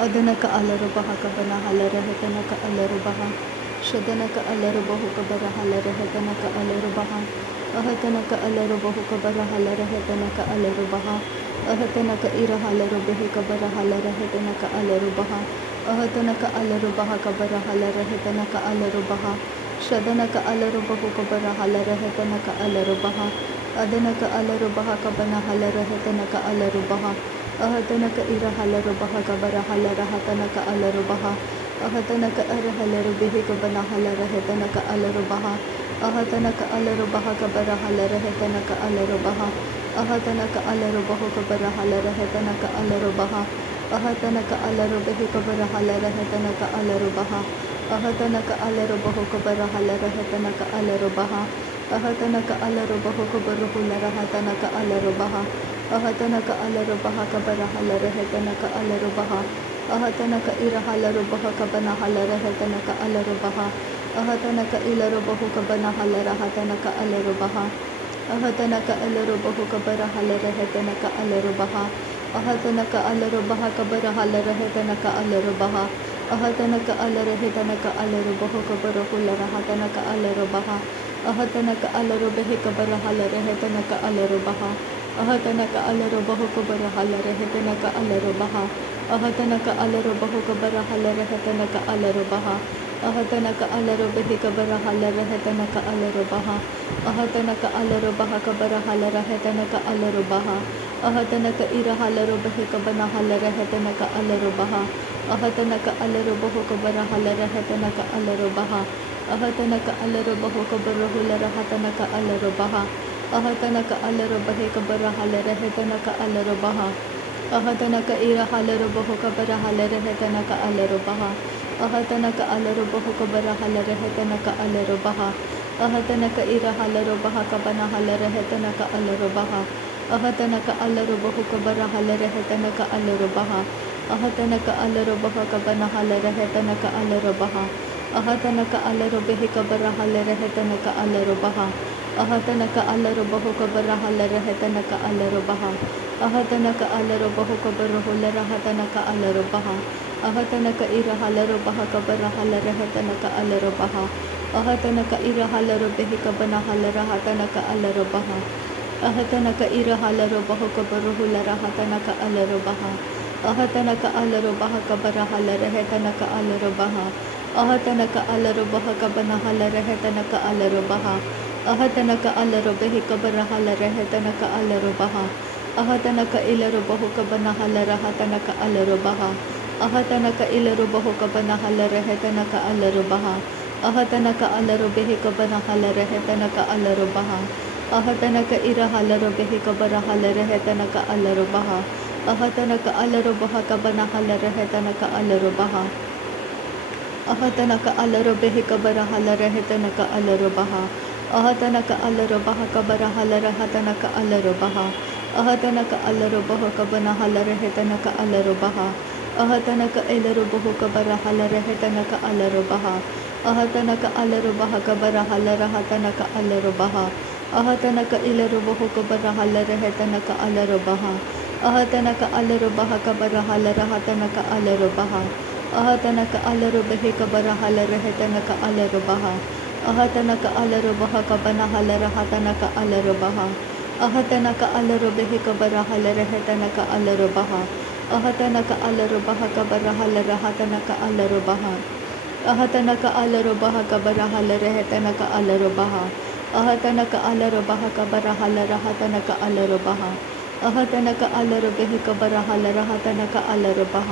ಅದನಕ ಅಲರುಬಹ ಕಬನ ಹಲರಹತನಕ ಅಲರುಬಹ ಶದನಕ ಅಲರುಬಹು ಕಬರ ಹಲರಹತನಕ ಅಲರುಬಹ ಅಹತನಕ ಅಲರುಬಹು ಕಬರ ಹಲರಹತನಕ ಅಲರುಬಹ ಅಹತನಕ ಇರ ಹಲರುಬೆಹಿ ಕಬರ ಹಲರಹತನಕ ಅಲರುಬಹ ಅಹತನಕ ಅಲರುಬಹ ಕಬರ ಹಲರಹತನಕ ಅಲರುಬಹ ಶದನಕ ಅಲರುಬಹು ಕಬರ ಹಲರಹತನಕ ಅಲರುಬಹ ಅದನಕ ಅಲರುಬಹ ಕಬನ ಹಲರಹತನಕ ಅಲರುಬಹ ಅಹತನಕ ಇರ ಹಲರುಬಹ ಕಬರ ಹಲರಹತನಕ ಅಲರುಬಹ ಅಹತನಕ ಅರ ಹಲರುಬೆಹಿ ಕಬನ ಹಲರಹತನಕ ಅಲರುಬಹ ಅಹತನಕ ಅಲರುಬಹ ಕಬರ ಹಲರಹತನಕ ಅಲರುಬಹ ಅಹತನಕ ಅಲರುಬಹು ಕಬರ ಹಲರಹತನಕ ಅಲರುಬಹ ಅಹತನಕ ಅಲರುಬೆಹಿ ಕಬರ ಹಲರಹತನಕ ಅಲರುಬಹ ಅಹತನಕ ಅಲರುಬಹು ಕಬರ ಹಲರಹತನಕ ಅಲರುಬಹ ಅಹತನಕ ಅಲರುಬಹು ಕಬರು ಹುಲರಹತನಕ ಅಲರುಬಹ ಅಹತನಕ ಅಲರುಬಹ ಕಬರ ಹಲರಹತನಕ ಅಲರುಬಹ ಅಹತನಕ ಇರ ಹಲರುಬಹ ಕಬನ ಹಲರಹತನಕ ಅಲರುಬಹ ಅಹತನಕ ಇಲರುಬಹು ಕಬನ ಹಲರಹತನಕ ಅಲರುಬಹ ಅಹತನಕ ಅಲರುಬಹು ಕಬರ ಹಲರಹತನಕ ಅಲರುಬಹ ಅಹತನಕ ಅಲರುಬಹ ಕಬರ ಹಲರಹತನಕ ಅಲರುಬಹ ಅಹತನಕ ಅಲರಹತನಕ ಅಲರುಬಹು ಕಬರ ಹುಲರಹತನಕ ಅಲರುಬಹ ಅಹತನಕ ಅಲರುಬೆಹಿ ಕಬರ ಹಲರಹತನಕ ಅಲರುಬಹ ಅಹತನಕ ಅಲರುಬಹು ಕಬರ ಹಲರಹತನಕ ಅಲರುಬಹ ಅಹತನಕ ಅಲರುಬಹು ಕಬರ ಹಲರಹತನಕ ಅಲರುಬಹ ಅಹತನಕ ಅಲರುಬೆಹಿ ಕಬರ ಹಲರಹತನಕ ಅಲರುಬಹ ಅಹತನಕ ಅಲರುಬಹ ಕಬರ ಹಲರಹತನಕ ಅಲರುಬಹ ಅಹತನಕ ಇರ ಹಲರುಬೆಹಿ ಕಬನ ಹಲರಹತನಕ ಅಲರುಬಹ ಅಹತನಕ ಅಲರುಬಹು ಕಬರ ಹಲರಹತನಕ ಅಲರುಬಹ ಅಹತನಕ ಅಲರುಬಹು ಕಬರ ಹುಲರಹತನಕ ಅಲರುಬಹ ಅಹತನಕ ಅಲರುಬೆಹಿ ಕಬರ ಹಲರಹತನಕ ಅಲರುಬಹ ಅಹತನಕ ಇರ ಹಲರುಬಹು ಕಬರ ಹಲರಹತನಕ ಅಲರುಬಹ ಅಹತನಕ ಅಲರುಬಹು ಕಬರ ಹಲರಹತನಕ ಅಲರುಬಹ ಅಹತನಕ ಇರ ಹಲರುಬಹ ಕಬನ ಹಲರಹತನಕ ಅಲರುಬಹ ಅಹತನಕ ಅಲರುಬಹು ಕಬರ ಹಲರಹತನಕ ಅಲರುಬಹ ಅಹತನಕ ಅಲರುಬಹ ಕಬನ ಹಲರಹತನಕ ಅಲರುಬಹ ಅಹತನಕ ಅಲರುಬೆಹಿ ಕಬರ ಹಲರಹತನಕ ಅಲರುಬಹ ಅಹತನಕ ಅಲರುಬಹು ಕಬರ ಹಲರಹತನಕ ಅಲರುಬಹ ಅಹತನಕ ಅಲರುಬಹು ಕಬರ ಹುಲರಹತನಕ ಅಲರುಬಹ ಅಹತನಕ ಇರ ಹಲರುಬಹ ಕಬರ ಹಲರಹತನಕ ಅಲರುಬಹ ಅಹತನಕ ಇರ ಹಲರುಬೆಹಿ ಕಬನ ಹಲರಹತನಕ ಅಲರುಬಹ ಅಹತನಕ ಇರ ಹಲರುಬಹು ಕಬರ ಹುಲರಹತನಕ ಅಲರುಬಹ ಅಹತನಕ ಅಲರುಬಹ ಕಬರ ಹಲರಹತನಕ ಅಲರುಬಹ ಅಹತನಕ ಅಲರುಬಹ ಕಬನ ಹಲರಹತನಕ ಅಲರುಬಹ ಅಹತನಕ ಅಲರುಬೆಹಿ ಕಬರ ಹಲರಹತನಕ ಅಲರುಬಹ ಅಹತನಕ ಇಲರುಬಹು ಕಬನ ಹಲರಹತನಕ ಅಲರುಬಹ ಅಹತನಕ ಇಲರುಬಹು ಕಬನ ಹಲರಹತನಕ ಅಲರುಬಹ ಅಹತನಕ ಅಲರುಬೆಹಿ ಕಬನ ಹಲರಹತನಕ ಅಲರುಬಹ ಅಹತನಕ ಇರ ಹಲರುಬೆಹಿ ಕಬರ ಹಲರಹತನಕ ಅಲರುಬಹ ಅಹತನಕ ಅಲರುಬಹ ಕಬನ ಹಲರಹತನಕ ಅಲರುಬಹ ಅಹತನಕ ಅಲರುಬೆಹಿ ಕಬರ ಹಲರಹತನಕ ಅಲರುಬಹ ಅಹತನಕ ಅಲರುಬಹ ಕಬರ ಹಲರಹತನಕ ಅಲರುಬಹ ಅಹತನಕ ಅಲರುಬಹ ಕಬನ ಹಲರಹತನಕ ಅಲರುಬಹ ಅಹತನಕ ಇಲರುಬಹು ಕಬರ ಹಲರಹತನಕ ಅಲರುಬಹ ಅಹತನಕ ಅಲರುಬಹ ಕಬರ ಹಲರಹತನಕ ಅಲರುಬಹ ಅಹತನಕ ಇಲರುಬಹು ಕಬರ ಹಲರಹತನಕ ಅಲರುಬಹ ಅಹತನಕ ಅಲರುಬಹ ಕಬರ ಹಲರಹತನಕ ಅಲರುಬಹ ಅಹತನಕ ಅಲರುಬೆಹಿ ಕಬರ ಹಲರಹತನಕ ಅಲರುಬಹ ಅಹತನಕ ಅಲರುಬಹ ಕಬನ ಹಲರಹತನಕ ಅಲರುಬಹ ಅಹತನಕ ಅಲರುಬೆಹಿ ಕಬರ ಹಲರಹತನಕ ಅಲರುಬಹ ಅಹತನಕ ಅಲರುಬಹ ಕಬರ ಹಲರಹತನಕ ಅಲರುಬಹ ಅಹತನಕ ಅಲರುಬಹ ಕಬರ ಹಲರಹತನಕ ಅಲರುಬಹ ಅಹತನಕ ಅಲರುಬಹ ಕಬರ ಹಲರಹತನಕ ಅಲರುಬಹ ಅಹತನಕ ಅಲರುಬೆಹಿ ಕಬರ ಹಲರಹತನಕ ಅಲರುಬಹ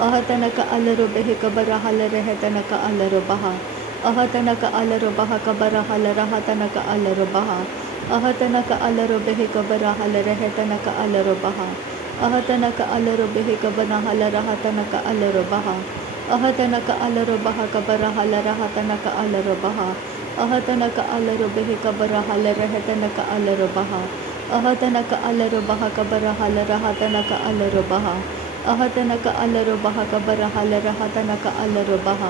ಅಹತನಕ ಅಲರುಬೆಹಿ ಕಬರ ಹಲರಹತನಕ ಅಲರುಬಹ ಅಹತನಕ ಅಲರುಬಹ ಕಬರ ಹಲರಹತನಕ ಅಲರುಬಹ ಅಹತನಕ ಅಲರುಬೆಹಿ ಕಬರ ಹಲರಹತನಕ ಅಲರುಬಹ ಅಹತನಕ ಅಲರುಬೆಹಿ ಕಬನ ಹಲರಹತನಕ ಅಲರುಬಹ ಅಹತನಕ ಅಲರುಬಹ ಕಬರ ಹಲರಹತನಕ ಅಲರುಬಹ ಅಹತನಕ ಅಲರುಬೆಹಿ ಕಬರ ಹಲರಹತನಕ ಅಲರುಬಹ ಅಹತನಕ ಅಲರುಬಹ ಕಬರ ಹಲರಹತನಕ ಅಲರುಬಹ ಅಹತನಕ ಅಲರುಬಹ ಕಬರ ಹಲರಹತನಕ ಅಲರುಬಹ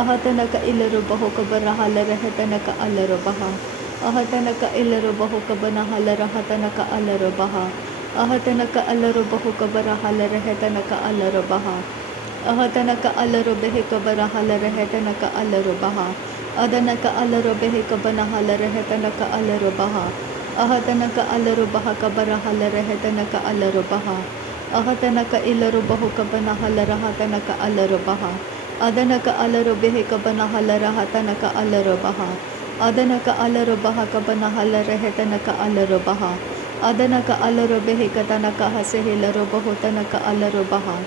ಅಹತನಕ ಇಲರುಬಹು ಕಬರ ಹಲರಹತನಕ ಅಲರುಬಹ ಅಹತನಕ ಇಲರುಬಹು ಕಬನ ಹಲರಹತನಕ ಅಲರುಬಹ ಅಹತನಕ ಅಲರುಬಹು ಕಬರ ಹಲರಹತನಕ ಅಲರುಬಹ Ahatanaka alaro behe kabara halare hetanaka alaro baha. Adanaka alaro behe kabana halare hetanaka alaro baha. Ahatanaka alaro baha kabara halare hetanaka alaro baha. Ahatanaka ilaro bahu kabana halara hatanaka alaro baha. Adanaka alaro behe kabana halara hatanaka alaro baha. Adanaka alaro baha kabana halare hetanaka alaro baha. Adanaka alaro behe katanaka hasehilaro bahu tanaka alaro baha.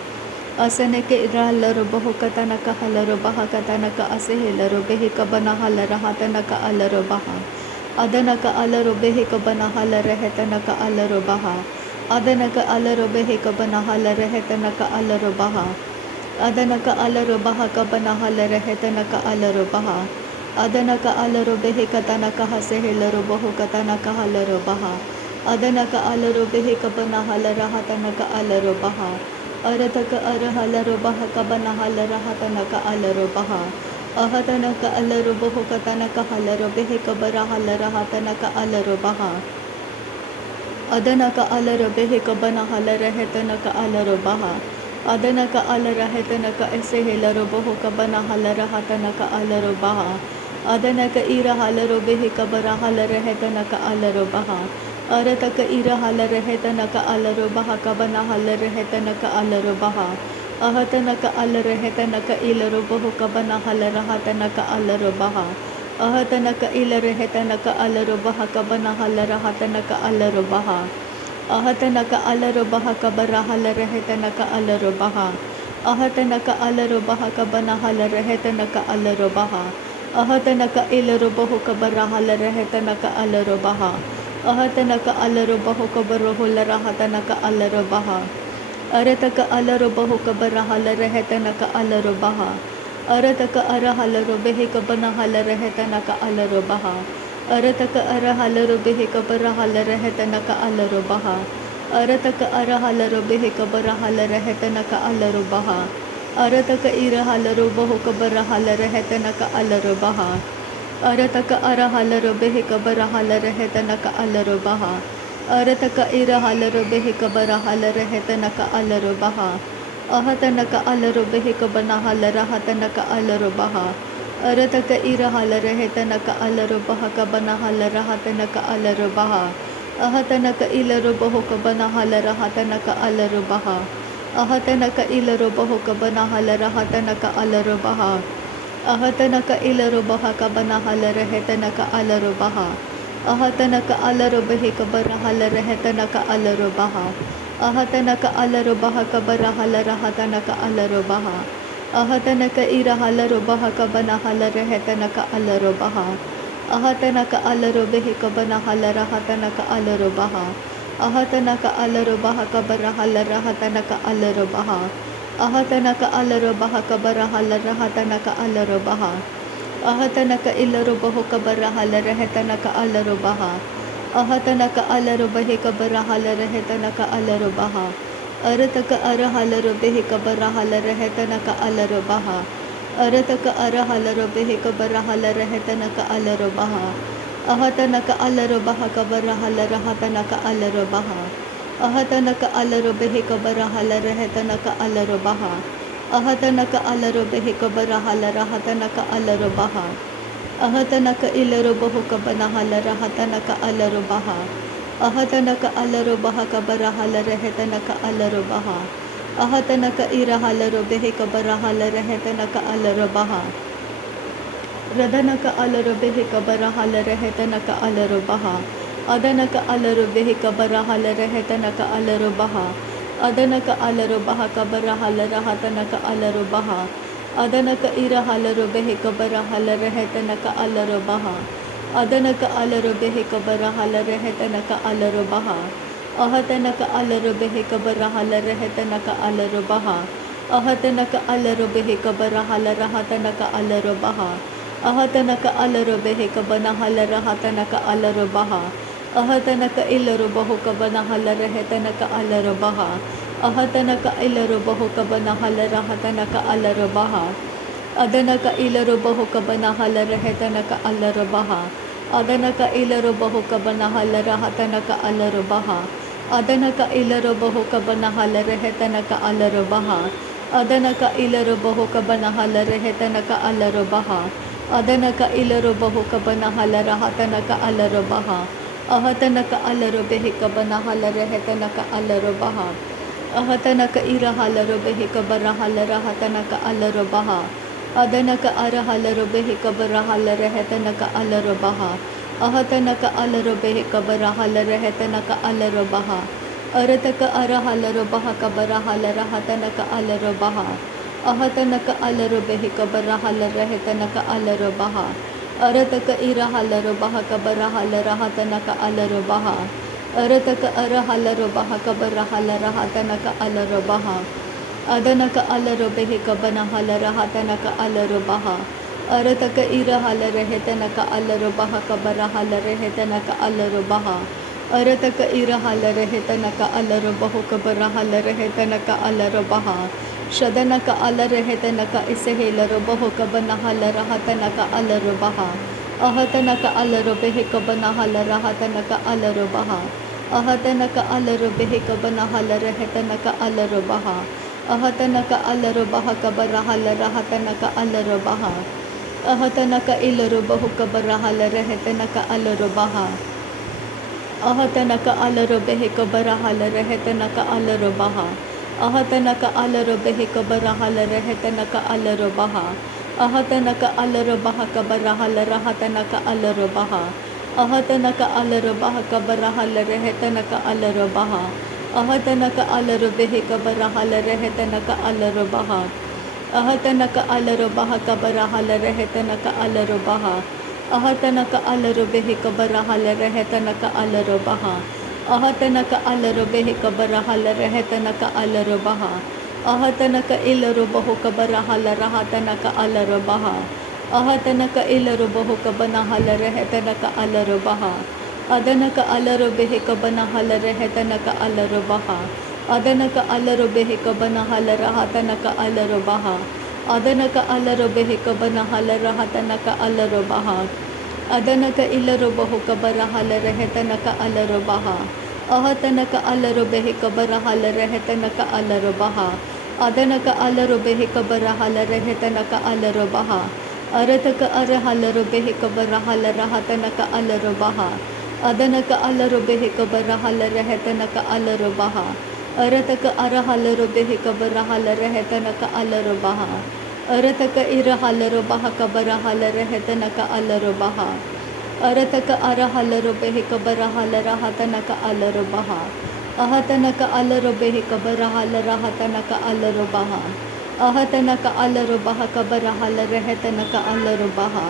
Asaneke iralaro bahu katanaka halaro baha katanaka asehilaro behe kabana halara hatanaka alaro baha. Adanaka alaro behe kabana halara hetanaka alaro baha. Adanaka alaro behe kabana halara hetanaka alaro baha. Adanaka alaro baha kabana halara hetanaka alaro baha. Adanaka alaro behe katanaka hasehilaro bahu katanaka halaro baha. Adanaka alaro behe kabana halara hatanaka alaro baha. Arataka arahalaro baha kabana halara hatanaka alaro baha. Ahatanaka alaro bahu katanaka halaro behe kabara halara hatanaka alaro baha. Adanaka alaro behe kabana halara hetanaka alaro baha. Adanaka alara hetanaka esehilaro bahu kabana halara hatanaka alaro baha. Adanaka ira halaro behe kabara halara hetanaka alaro baha. Arataka ira halara hetanaka alaro baha kabana halara hetanaka alaro baha. Ahatanaka alara hetanaka ilaro bahu kabana halara hatanaka alaro baha. Ahatanaka ilaro hetanaka alaro baha kabana halara hatanaka alaro baha. Ahatanaka alaro baha kabara halara hetanaka alaro baha. Ahatanaka alaro baha kabana halara hetanaka alaro baha. Ahatanaka ilaro bahu kabara halara hetanaka alaro baha. Ahatanaka alaro bahu kabaro hulara hatanaka alaro baha. Arataka alaro bahu kabara halara hetanaka alaro baha. Arataka arahalaro behe kabana halara hetanaka alaro baha. Arataka arahalaro behe kabara halara hetanaka alaro baha. Arataka arahalaro behe kabara halara hetanaka alaro baha. Arataka irahalaro bahu kabara halara hetanaka alaro baha. Arataka arahalaro behe kabara halara hetanaka alaro baha. Arataka irahalaro behe kabara halara hetanaka alaro baha. Ahatanaka alaro behe kabana halara hatanaka alaro baha. Arataka irahalaro hetanaka alaro baha kabana halara hatanaka alaro baha. Ahatanaka ilaro bahu kabana halara hatanaka alaro baha. Ahatanaka ilaro bahu kabana halara hatanaka alaro baha. Ahatanaka ilaro baha kabana halara hetanaka alaro baha. Ahatanaka alaro behe kabara halara hetanaka alaro baha. Ahatanaka alaro baha kabara halara hatanaka alaro baha. Ahatanaka ira halaro baha kabana halara hetanaka alaro baha. Ahatanaka alaro behe kabana halara hatanaka alaro baha. Ahatanaka alaro baha kabara halara hatanaka alaro baha. Ahatanaka alaro baha kabara halara hatanaka alaro baha. Ahatanaka ilaro bahu kabara halara hetanaka alaro baha. Ahatanaka alaro behe kabara halara hetanaka alaro baha. Arataka arahalaro behe kabara halara hetanaka alaro baha. Arataka arahalaro behe kabara halara hetanaka alaro baha. Ahatanaka alaro baha kabara halara hatanaka alaro baha. Ahatanaka alaro behe kabara halara hetanaka alaro baha. Ahatanaka alaro behe kabara halara hatanaka alaro baha. Ahatanaka ilaro bahu kabana halara hatanaka alaro baha. Ahatanaka alaro baha kabara halara hetanaka alaro baha. Ahatanaka ira halaro behe kabara halara hetanaka alaro baha. Radanaka alaro behe kabara halara hetanaka alaro baha. Adanaka alaro behe kabara halara hetanaka alaro baha. Adanaka alaro baha kabara halara hatanaka alaro baha. Adanaka ira halaro behe kabara halara hetanaka alaro baha. Adanaka alaro behe kabara halara hetanaka alaro baha. Ahatanaka alaro behe kabara halara hetanaka alaro baha. Ahatanaka alaro behe kabara halara hatanaka alaro baha. Ahatanaka alaro behe kabana halara hatanaka alaro baha. Ahatanaka ilaro bahu kabana halara hetanaka alaro baha. Ahatanaka ilaro bahu kabana halara hatanaka alaro baha. Adanaka ilaro bahu kabana halara hetanaka alaro baha. Adanaka ilaro bahu kabana halara hatanaka alaro baha. Adanaka ilaro bahu kabana halara hetanaka alaro baha. Adanaka ilaru bohu kabana halare hetanaka alaru baha. Adanaka ilaru bohu kabana halara hatanaka alaru baha. Ahatanaka alaru behi kabana halare hetanaka alaru baha. Ahatanaka ira halaru behi kabara halara hatanaka alaru baha. Adanaka ara halaru behi kabara halare hetanaka alaru baha. Ahatanaka alaru behi kabara halare hetanaka alaru baha. Arataka ara halaru baha kabara halara hatanaka alaru baha. Ahatanaka alaru behi kabara halara hetanaka alaru baha. Arataka ira halaru baha kabara halara hatanaka alaru baha. Arataka ara halaru baha kabara halara hatanaka alaru baha. Adanaka alaru behi kabana halara hatanaka alaru baha. Arataka ira halara hetanaka alaru baha kabara halara hetanaka alaru baha. Arataka ira halara hetanaka alaru bahu kabara halara hetanaka alaru baha. Shadanaka alara hetanaka isehelaru bahu kabana halara hatanaka alaru baha. Ahatanaka alaru behi kabana halara hatanaka alaru baha. Ahatanaka alaru behi kabana halara hetanaka alaru baha. Ahatanaka alaru baha kabara halara hatanaka alaru baha. Ahatanaka ilaru bahu kabara halara hetanaka alaru baha. Ahatanaka alaru behi kabara halara hetanaka alaru baha. Ahatanaka alaru behi kabara halara hetanaka alaru baha. Ahatanaka alaru baha kabara halara hatanaka alaru baha. Ahatanaka alaru baha kabara halara hetanaka alaru baha. Ahatanaka alaru behi kabara halara hetanaka alaru baha. Ahatanaka alaru baha kabara halara hetanaka alaru baha. Ahatanaka alaru behi kabara halara hetanaka alaru baha. Ahatanaka alaru behi kabara halara hetanaka alaru baha. Ahatanaka ilaru bahu kabara halara hatanaka alaru baha. Ahatanaka ilaru bahu kabana halara hetanaka alaru baha. Adanaka alaru behi kabana halara hetanaka alaru baha. Adanaka alaru behi kabana halara hatanaka alaru baha. Adanaka alaru behi kabana halara hatanaka alaru baha. Adanaka ilaru bahu kabara halara hetanaka alaru baha. Ahatanaka alaru behi kabara halara hetanaka alaru baha. Adanaka alaru behi kabara halara hetanaka alaru baha. Arataka ara halaru behi kabara halara hatanaka alaru baha. Adanaka alaru behi kabara halara hetanaka alaru baha. Arataka ara halaru behi kabara halara hetanaka alaru baha. Arataka ira halaru baha kabara halara hetanaka alaru baha. Arataka ara halaru behi kabara halara hatanaka alaru baha. Ahatanaka alaru behi kabara halara hatanaka alaru baha. Ahatanaka alaru baha kabara halara hetanaka alaru baha.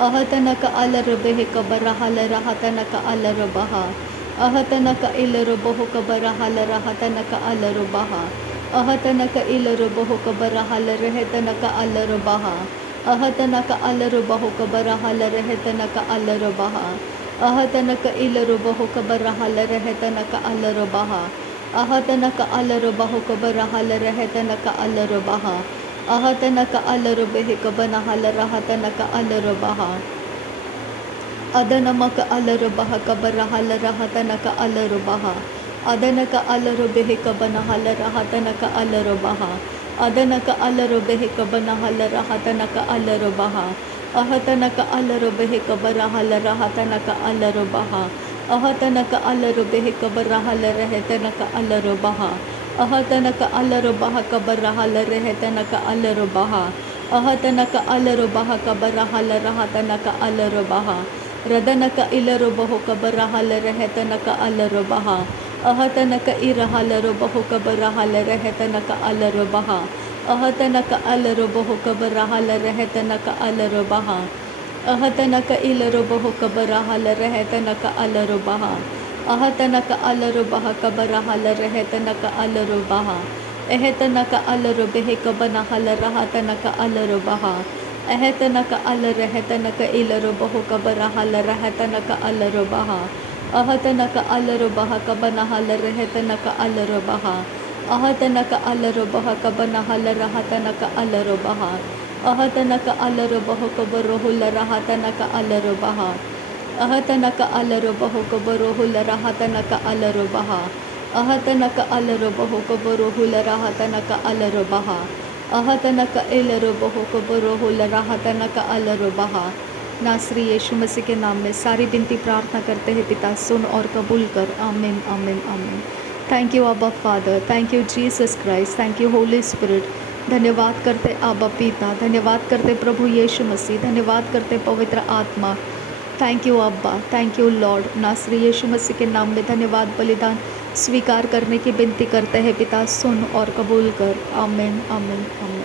Ahatanaka alaru behi kabara halara hatanaka alaru baha. Ahatanaka ilaru bahu kabara halara hatanaka alaru baha. Ahatanaka ilaru bahu kabara halara hetanaka alaru baha. Ahatanaka alaru bahu kabara halara hetanaka alaru baha. Ahatanaka ilaru bahu kabara halara hetanaka alaru baha. Ahatanaka alaru bahu kabara halara hetanaka alaru baha. Ahatanaka alaru behi kabana halara hatanaka alaru baha. Adanamaka alaru baha kabara halara hatanaka alaru baha. Adanaka alaru behi kabana halara hatanaka alaru baha. Adanaka alaru behi kabana halara hatanaka alaru baha. Ahatanaka alaru behi kabara halara hatanaka alaru baha. Ahatanaka alaru behi kabara halara hetanaka alaru baha. Ahatanaka alaru baha kabara halara hetanaka alaru baha. Ahatanaka alaru baha kabara halara hatanaka alaru baha. Radanaka ilaru bahu kabara halara hetanaka alaru baha. Ahatanaka ira halaru bahu kabara halara hetanaka alaru baha. Ahatanaka alaru bahu kabara halara hetanaka alaru baha. Ahatanaka ilaru bahu kabara halara hetanaka alaru baha. Ahatanaka alaru baha kabara halara hetanaka alaru baha. Ehetanaka alaru behi kabana halara hatanaka alaru baha. Ehetanaka alaru hetanaka ilaru bahu kabara halara hetanaka alaru baha. Ahatanaka alaru baha kabana halara hetanaka alaru baha. Ahatanaka alaru baha kabana halara hatanaka alaru baha. Ahatanaka alaru bahu kabaru hulara hatanaka alaru baha. Ahatanaka alaru bahu kabaru hulara hatanaka alaru baha. ahatanak alaroboho koborohularahatanaka alarobaha, ahatanak elaroboho koborohularahatanaka alarobaha। नासरी यीशु मसीह के नाम में सारी विनती प्रार्थना करते हैं पिता, सुन और कबूल कर। आमीन आमीन आमीन। थैंक यू आबा father, thank you Jesus Christ, thank you Holi spirit. धन्यवाद करते आबा पिता, धन्यवाद करते प्रभु यीशु मसीह, धन्यवाद करते पवित्र आत्मा। थैंक यू अब्बा, थैंक यू लॉर्ड। नासरी यीशु मसीह के नाम में धन्यवाद बलिदान स्वीकार करने की विनती करते हैं पिता, सुन और कबूल कर। आमीन आमीन आमीन।